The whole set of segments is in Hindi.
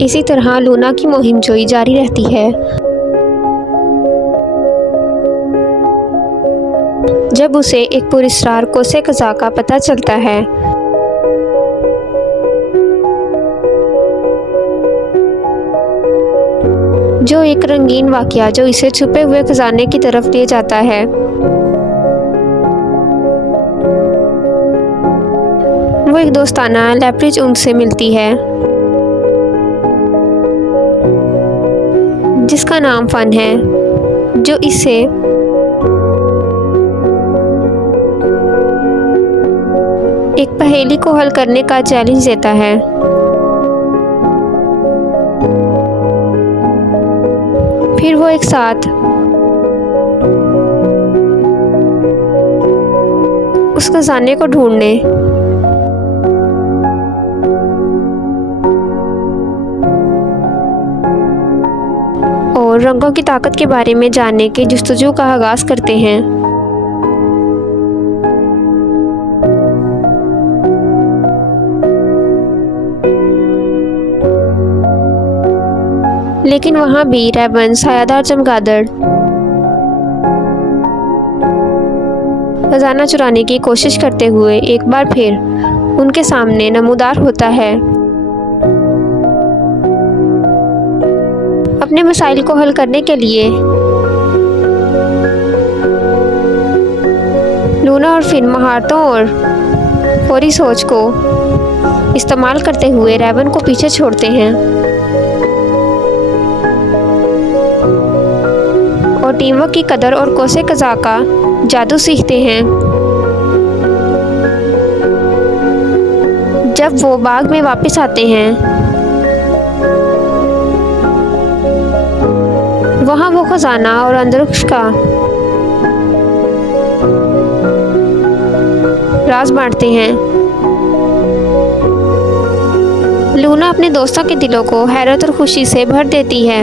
इसी तरह लूना की मुहिमजोई जारी रहती है। जब उसे एक पुरस्कार कोसे कज़ा का पता चलता है, जो एक रंगीन वाकया जो इसे छुपे हुए खजाने की तरफ ले जाता है। वो एक दोस्ताना लेप्रिज उनसे मिलती है जिसका नाम फन है, जो इसे एक पहेली को हल करने का चैलेंज देता है। फिर वो एक साथ उस खजाने को ढूंढने और रंगों की ताकत के बारे में जानने के जुस्तजू का आगाज करते हैं। लेकिन वहाँ भी रेबन सायादार चमगादड़ खजाना चुराने की कोशिश करते हुए एक बार फिर उनके सामने नमूदार होता है। अपने मसाइल को हल करने के लिए लूना और फिन महारतों और फौरी सोच को इस्तेमाल करते हुए रेबन को पीछे छोड़ते हैं और टीमवर्क की कदर और कोसे कज़ा का जादू सीखते हैं। जब वो बाग में वापस आते हैं, वहाँ वो खजाना और अंतरिक्ष का राज बांटते हैं। लूना अपने दोस्तों के दिलों को हैरत और खुशी से भर देती है।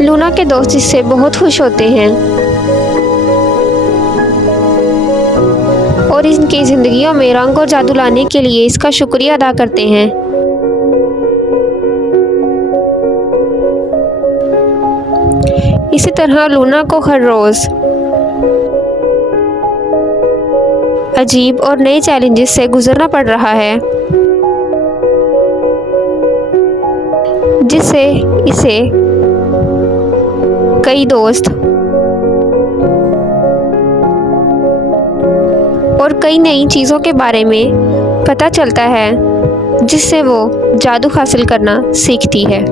लूना के दोस्त इससे बहुत खुश होते हैं और इनकी जिंदगियों में रंग और जादू लाने के लिए इसका शुक्रिया अदा करते हैं। इसी तरह लूना को हर रोज अजीब और नए चैलेंजेस से गुजरना पड़ रहा है, जिससे इसे कई दोस्त और कई नई चीज़ों के बारे में पता चलता है, जिससे वो जादू हासिल करना सीखती है।